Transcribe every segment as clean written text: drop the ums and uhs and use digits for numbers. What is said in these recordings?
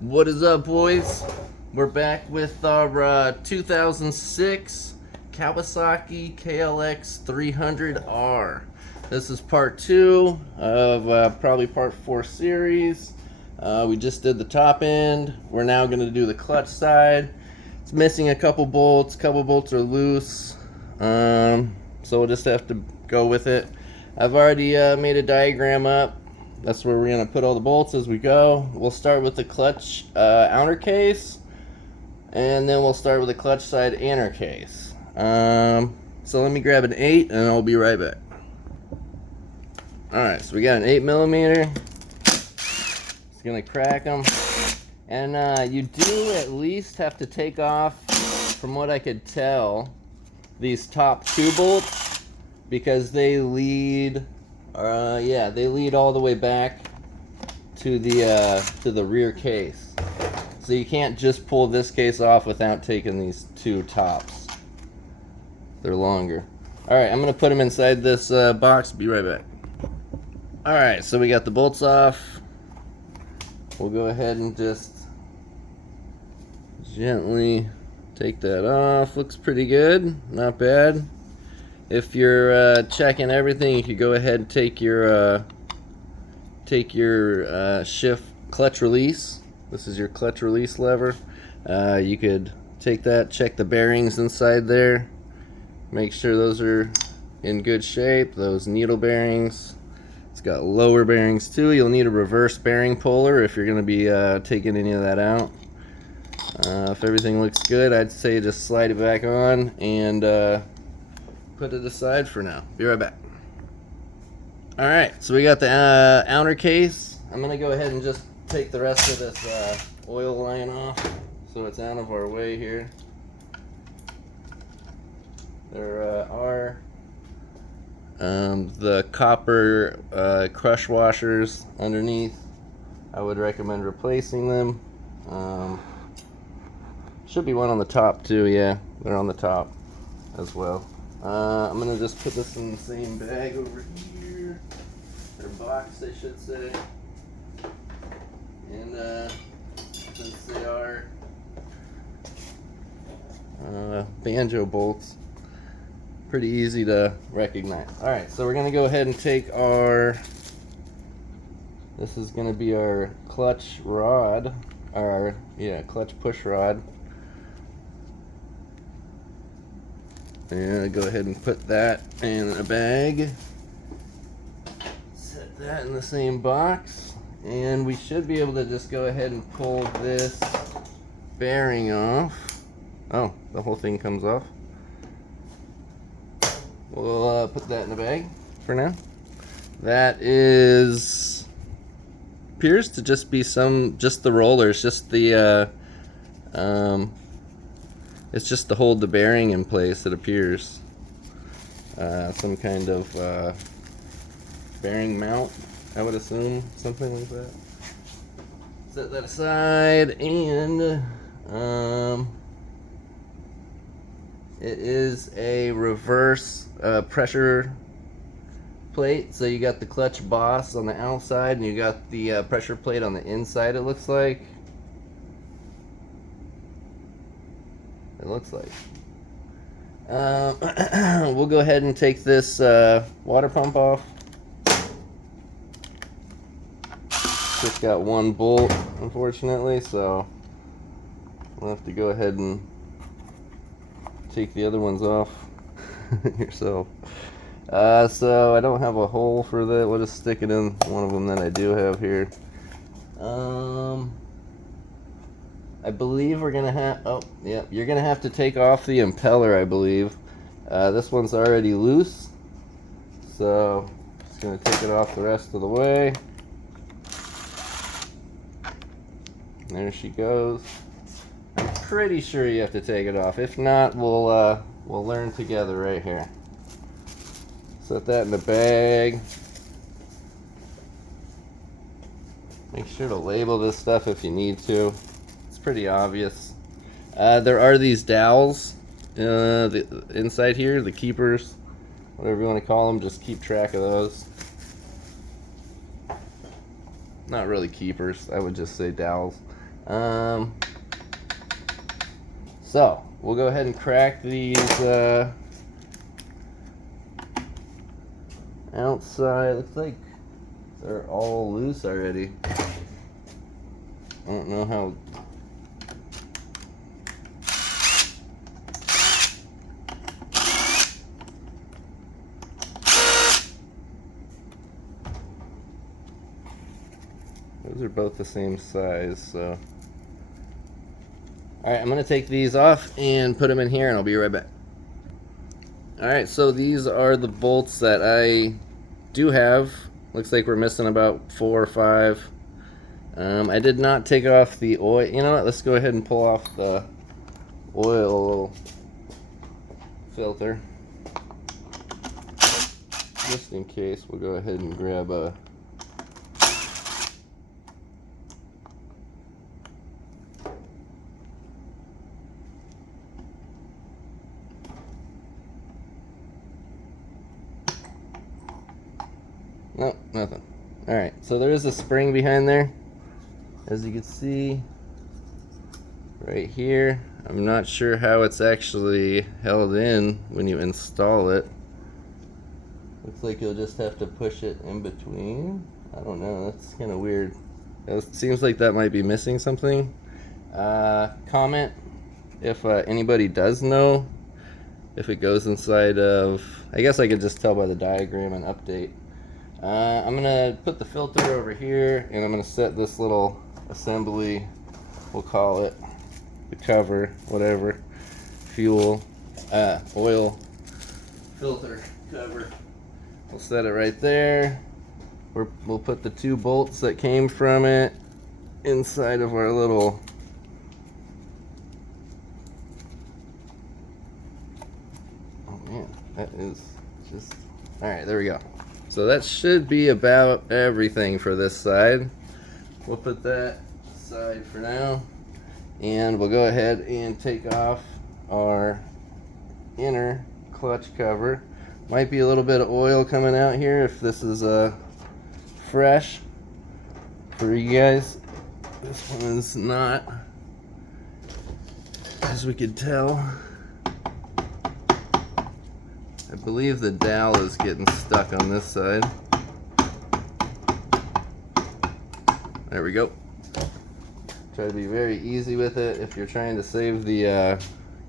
What is up, boys? We're back with our 2006 Kawasaki KLX300R. This is part 2 of probably part 4 series. We just did the top end. We're now going to do the clutch side. It's missing a couple bolts are loose, so we'll just have to go with it. I've already made a diagram up. That's where we're going to put all the bolts as we go. We'll start with the clutch outer case, and then we'll start with the clutch side inner case. So let me grab an 8 and I'll be right back. Alright, so we got an 8mm. It's going to crack them. And you do at least have to take off, from what I could tell, these top 2 bolts, because they lead they lead all the way back to the rear case. So you can't just pull this case off without taking these 2 tops. They're longer. Alright, I'm going to put them inside this box. Be right back. Alright, so we got the bolts off. We'll go ahead and just gently take that off. Looks pretty good. Not bad. If you're checking everything, you could go ahead and take your shift clutch release. This is your clutch release lever. You could take that, check the bearings inside there, make sure those are in good shape. Those needle bearings. It's got lower bearings too. You'll need a reverse bearing puller if you're going to be taking any of that out. If everything looks good, I'd say just slide it back on and put it aside for now. Be right back. Alright, so we got the outer case. I'm going to go ahead and just take the rest of this oil line off so it's out of our way here. There are the copper crush washers underneath. I would recommend replacing them. Should be one on the top too, yeah. They're on the top as well. I'm going to just put this in the same bag over here, or box I should say, and since they are banjo bolts, pretty easy to recognize. Alright, so we're going to go ahead and take this is going to be our clutch rod, clutch push rod. And go ahead and put that in a bag. Set that in the same box. And we should be able to just go ahead and pull this bearing off. Oh, the whole thing comes off. We'll put that in the bag for now. That appears to just be just the rollers, just the it's just to hold the bearing in place, it appears. Some kind of bearing mount, I would assume, something like that. Set that aside, and it is a reverse pressure plate. So you got the clutch boss on the outside, and you got the pressure plate on the inside, it looks like. It looks like. We'll go ahead and take this water pump off. Just got one bolt, unfortunately, so we'll have to go ahead and take the other ones off yourself. So I don't have a hole for that. We'll just stick it in one of them that I do have here. I believe we're gonna have, you're gonna have to take off the impeller, I believe. This one's already loose, so just gonna take it off the rest of the way. There she goes. I'm pretty sure you have to take it off. If not, we'll learn together right here. Set that in the bag. Make sure to label this stuff if you need to. Pretty obvious. There are these dowels inside here, the keepers, whatever you want to call them. Just keep track of those. Not really keepers, I would just say dowels. So we'll go ahead and crack these outside. Looks like they're all loose already. I don't know how. Those are both the same size, so. Alright, I'm going to take these off and put them in here, and I'll be right back. Alright, so these are the bolts that I do have. Looks like we're missing about 4 or 5. I did not take off the oil. You know what? Let's go ahead and pull off the oil filter. Just in case, we'll go ahead and grab a no, nothing. Alright, so there is a spring behind there, as you can see right here. I'm not sure how it's actually held in when you install it. Looks like you'll just have to push it in between. I don't know, that's kind of weird. It seems like that might be missing something. Comment if anybody does know if it goes inside of, I guess I could just tell by the diagram and update. I'm gonna put the filter over here, and I'm gonna set this little assembly, we'll call it the cover, whatever, fuel, oil filter cover. We'll set it right there. We'll put the 2 bolts that came from it inside of our little that is just, alright, there we go. So that should be about everything for this side. We'll put that aside for now, and we'll go ahead and take off our inner clutch cover. Might be a little bit of oil coming out here if this is fresh for you guys. This one's not, as we could tell. I believe the dowel is getting stuck on this side. There we go. Try to be very easy with it. If you're trying to save the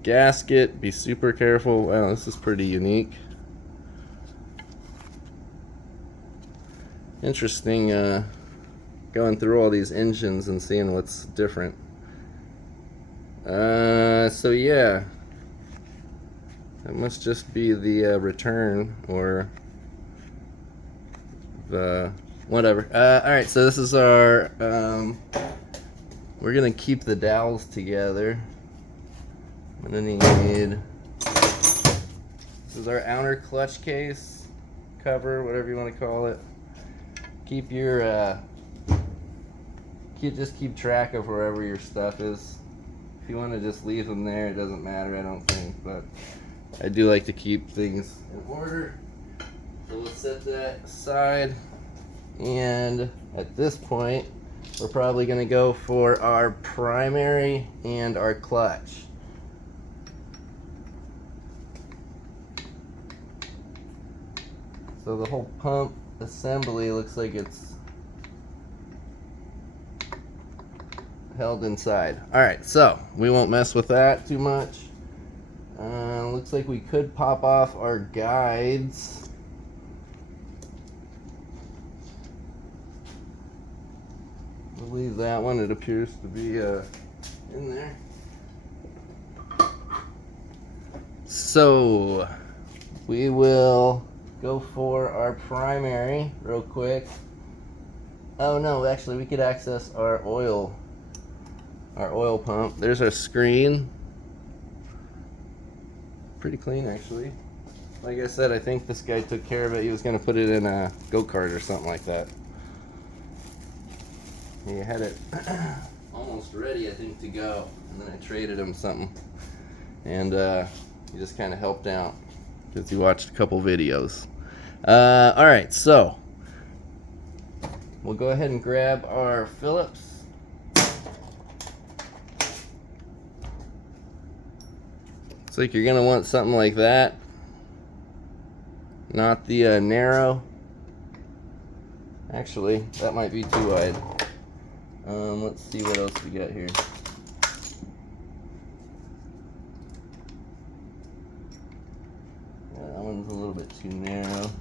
gasket, be super careful. Wow, this is pretty unique. Interesting going through all these engines and seeing what's different. So yeah. That must just be the return or the whatever. Alright, so this is our, we're going to keep the dowels together. I'm going to need, this is our outer clutch case, cover, whatever you want to call it. Keep your, just keep track of wherever your stuff is. If you want to just leave them there, it doesn't matter, I don't think, but I do like to keep things in order. So we'll set that aside, and at this point we're probably going to go for our primary and our clutch. So the whole pump assembly looks like it's held inside. Alright, so we won't mess with that too much. Looks like we could pop off our guides. We'll leave that one. It appears to be in there. So we will go for our primary real quick. Oh no, actually we could access our oil pump. There's our screen. Pretty clean actually. Like I said, I think this guy took care of it. He was going to put it in a go-kart or something like that. He had it almost ready, I think, to go, and then I traded him something, and he just kind of helped out because he watched a couple videos. Alright, so we'll go ahead and grab our Phillips. Looks like you're gonna want something like that, not the narrow. Actually, that might be too wide. Let's see what else we got here. Yeah, that one's a little bit too narrow.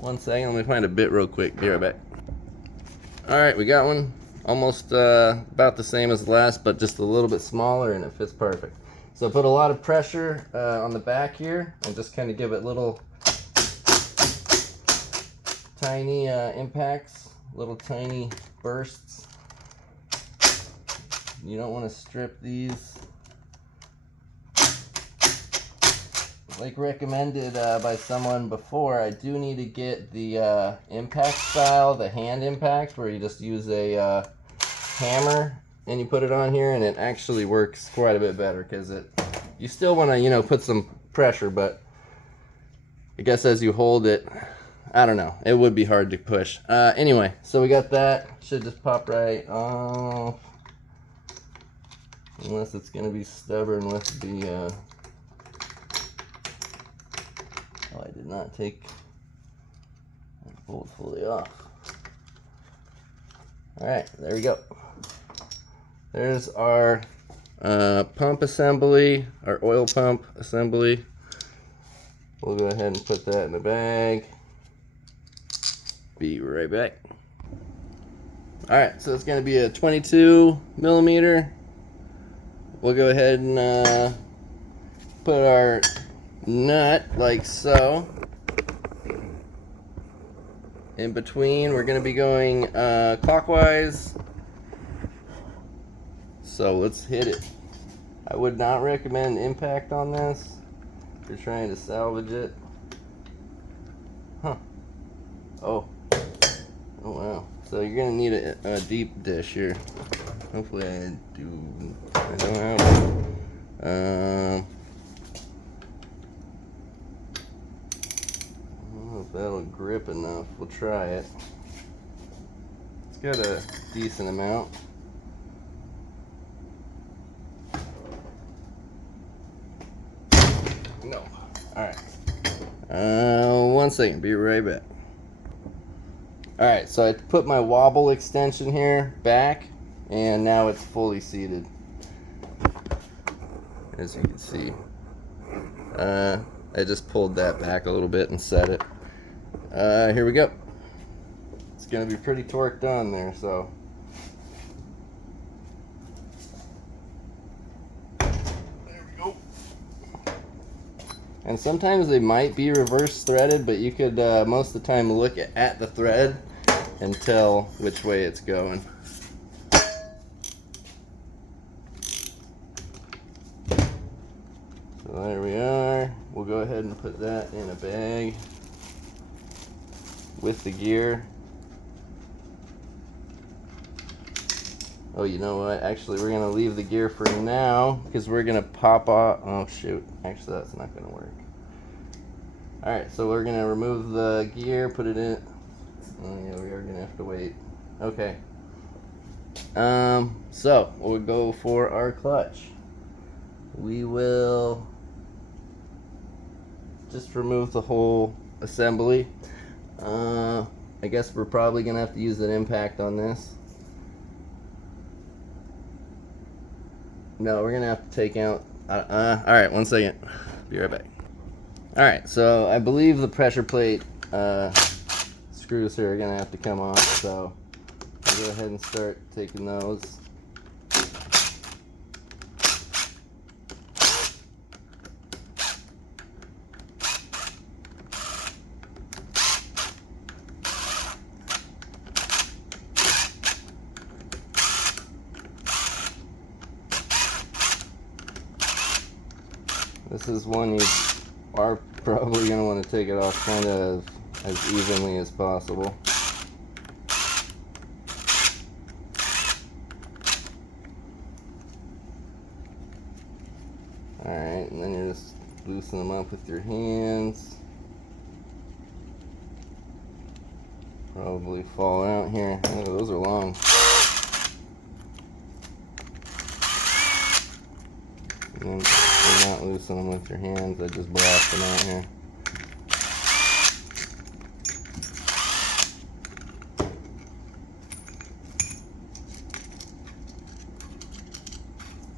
1 second, let me find a bit real quick. Be right back. Alright, we got one. Almost about the same as the last, but just a little bit smaller, and it fits perfect. So put a lot of pressure on the back here, and just kind of give it little tiny impacts, little tiny bursts. You don't want to strip these. Like recommended by someone before, I do need to get the impact style, the hand impact, where you just use a hammer and you put it on here, and it actually works quite a bit better, because you still want to, you know, put some pressure, but I guess as you hold it, I don't know, it would be hard to push. Anyway, so we got that. Should just pop right off, unless it's going to be stubborn with the oh, I did not take the bolt fully off. Alright, there we go. There's our pump assembly, our oil pump assembly. We'll go ahead and put that in the bag. Be right back. Alright, so it's going to be a 22 millimeter. We'll go ahead and put our nut like so. In between, we're going to be going clockwise. So let's hit it. I would not recommend impact on this if you're trying to salvage it. Huh. Oh. Oh wow. So you're going to need a deep dish here. Hopefully I don't have it. I don't know if that'll grip enough. We'll try it. It's got a decent amount. No. Alright. 1 second. Be right back. Alright, so I put my wobble extension here back, and now it's fully seated. As you can see. I just pulled that back a little bit and set it. Here we go. It's going to be pretty torqued on there, so. There we go. And sometimes they might be reverse threaded, but you could most of the time look at the thread and tell which way it's going. So there we are. We'll go ahead and put that in a bag with the gear. Oh, you know what? Actually, we're going to leave the gear for now, because we're going to pop off. Oh, shoot. Actually, that's not going to work. Alright, so we're going to remove the gear, put it in. Oh, yeah, we are going to have to wait. Okay. So, we'll go for our clutch. We will just remove the whole assembly. I guess we're probably going to have to use an impact on this. No, we're going to have to take out... Alright, 1 second. Be right back. Alright, so I believe the pressure plate screws here are going to have to come off, so I'll go ahead and start taking those. This is one you are probably going to want to take it off kind of as evenly as possible. Alright, and then you just loosen them up with your hands. Probably fall out here. Oh, those are long. And you're not loosen them with your hands, I just blast them out here.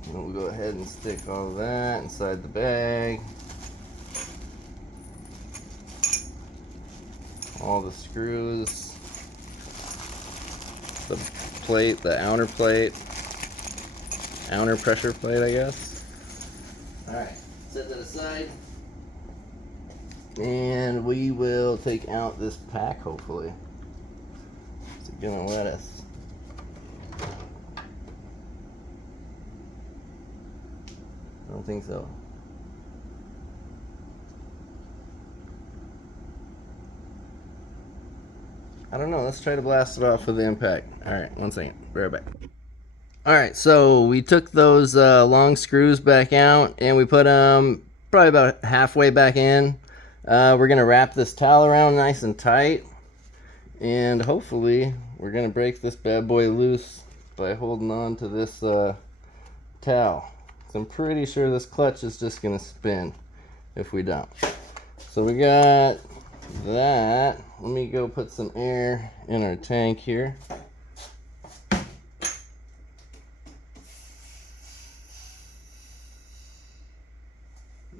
And we'll go ahead and stick all of that inside the bag. All the screws, the plate, the outer plate, outer pressure plate, I guess. Alright, set that aside. And we will take out this pack, hopefully. Is it gonna let us? I don't think so. I don't know, let's try to blast it off with the impact. Alright, 1 second, be right back. Alright, so we took those long screws back out and we put them probably about halfway back in. We're going to wrap this towel around nice and tight. And hopefully we're going to break this bad boy loose by holding on to this towel. So I'm pretty sure this clutch is just going to spin if we don't. So we got that. Let me go put some air in our tank here.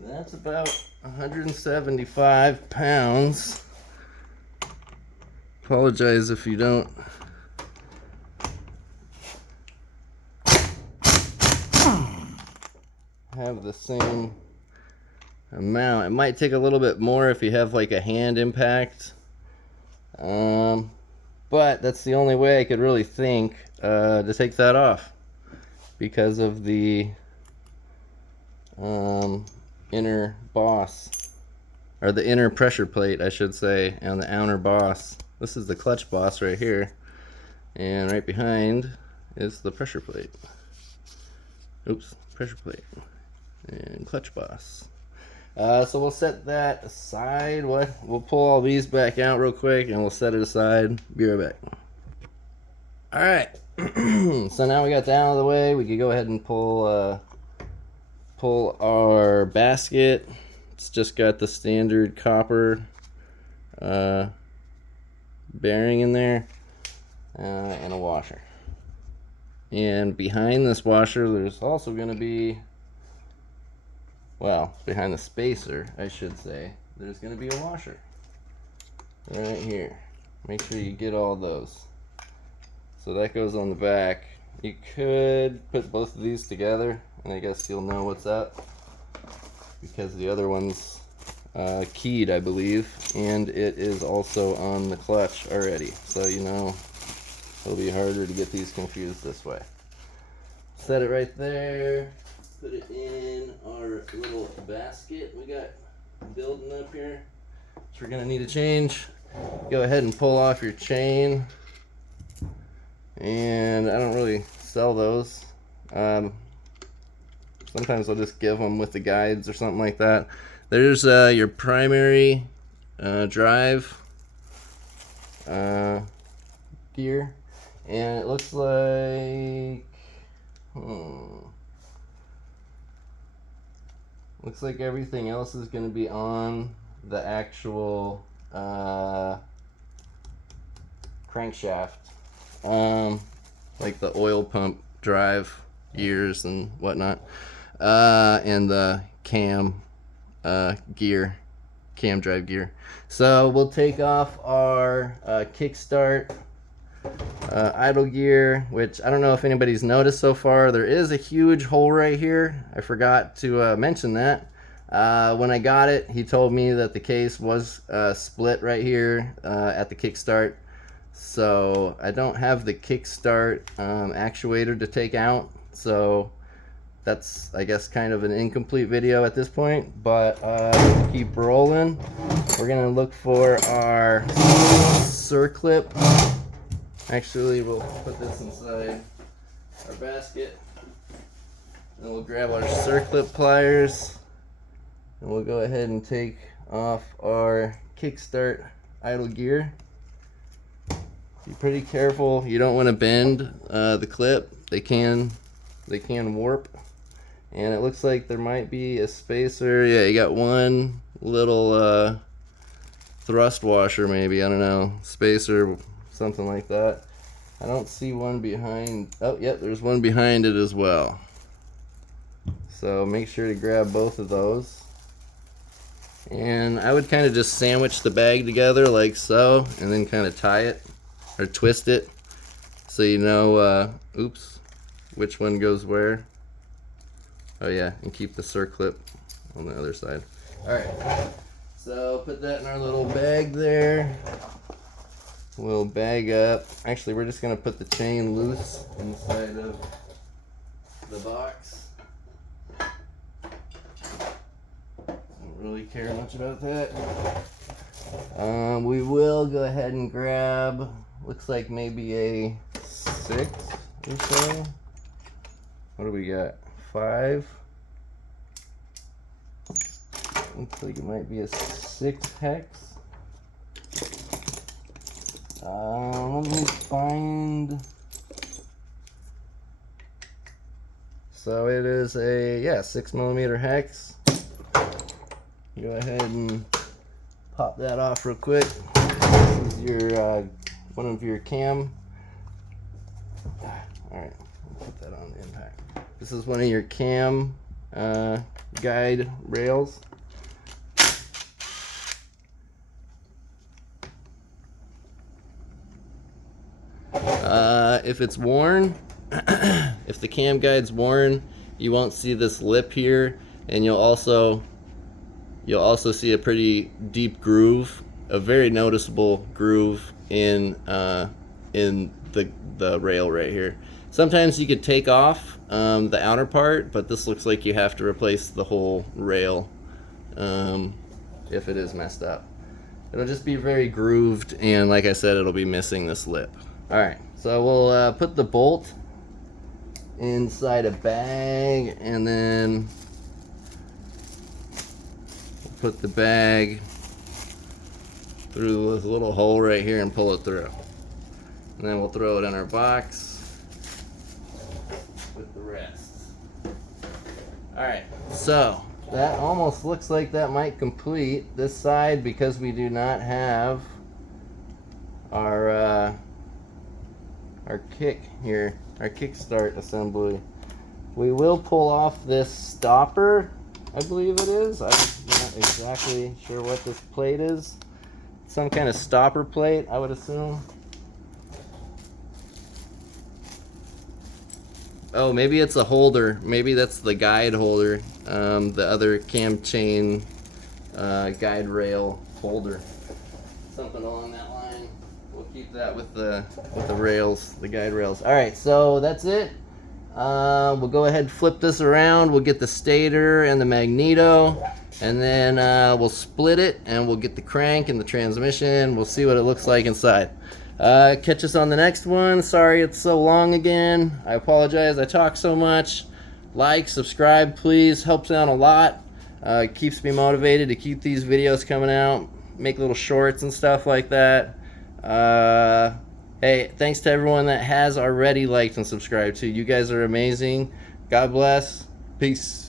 That's about 175 pounds. Apologize if you don't have the same amount. It might take a little bit more if you have like a hand impact, but that's the only way I could really think to take that off because of the inner boss, or the inner pressure plate I should say, and the outer boss. This is the clutch boss right here, and right behind is the pressure plate. Oops, pressure plate and clutch boss. So we'll set that aside. We'll pull all these back out real quick and we'll set it aside. Be right back. Alright, so now we got that out of the way, we could go ahead and pull our basket. It's just got the standard copper bearing in there and a washer. And behind this washer there's also going to be, well, behind the spacer I should say, there's going to be a washer right here. Make sure you get all those. So that goes on the back. You could put both of these together and I guess you'll know what's up, because the other one's keyed, I believe, and it is also on the clutch already, so you know it'll be harder to get these confused this way. Set it right there, put it in our little basket we got building up here, which we're gonna need to change. Go ahead and pull off your chain, and I don't really sell those. Sometimes I'll just give them with the guides or something like that. There's your primary drive gear, and it looks like looks like everything else is going to be on the actual crankshaft, like the oil pump drive gears and whatnot, and the cam gear, cam drive gear. So we'll take off our kickstart idle gear, which I don't know if anybody's noticed so far. There is a huge hole right here. I forgot to mention that. When I got it, he told me that the case was split right here at the kickstart. So I don't have the kickstart actuator to take out. So that's, I guess, kind of an incomplete video at this point, but keep rolling. We're gonna look for our circlip. Actually, we'll put this inside our basket, and we'll grab our circlip pliers, and we'll go ahead and take off our kickstart idle gear. Be pretty careful. You don't want to bend the clip. They can warp, And it looks like there might be a spacer. Yeah, you got one little thrust washer maybe, I don't know, spacer, something like that. I don't see one behind. Oh, yep, there's one behind it as well. So make sure to grab both of those. And I would kind of just sandwich the bag together like so, and then kind of tie it or twist it so you know, oops, which one goes where. Oh yeah, and keep the circlip on the other side. Alright, so put that in our little bag there. We'll bag up. Actually, we're just going to put the chain loose inside of the box. Don't really care much about that. We will go ahead and grab, looks like maybe a 6 or so. What do we got? 5. Looks like it might be a 6 hex. Let me find. So it is a 6mm hex. Go ahead and pop that off real quick. This is your one of your cam. All right, put that on the impact. This is one of your cam guide rails. If it's worn, if the cam guide's worn, you won't see this lip here, and you'll also see a pretty deep groove, a very noticeable groove in the rail right here. Sometimes you could take off the outer part, but this looks like you have to replace the whole rail if it is messed up. It'll just be very grooved, and like I said, it'll be missing this lip. Alright, so we'll put the bolt inside a bag, and then we'll put the bag through this little hole right here and pull it through. And then we'll throw it in our box with the rest. Alright, so that almost looks like that might complete this side, because we do not have our kick here, our kickstart assembly. We will pull off this stopper, I believe it is. I'm not exactly sure what this plate is. Some kind of stopper plate, I would assume. Oh, maybe it's a holder. Maybe that's the guide holder. The other cam chain guide rail holder. Something along that line. We'll keep that with the rails, the guide rails. All right, so that's it. We'll go ahead and flip this around. We'll get the stator and the magneto, and then we'll split it, and we'll get the crank and the transmission. We'll see what it looks like inside. Catch us on the next one. Sorry it's so long again. I apologize. I talk so much. Like, subscribe, please. Helps out a lot. Keeps me motivated to keep these videos coming out. Make little shorts and stuff like that. Hey, thanks to everyone that has already liked and subscribed too. You guys are amazing. God bless. Peace.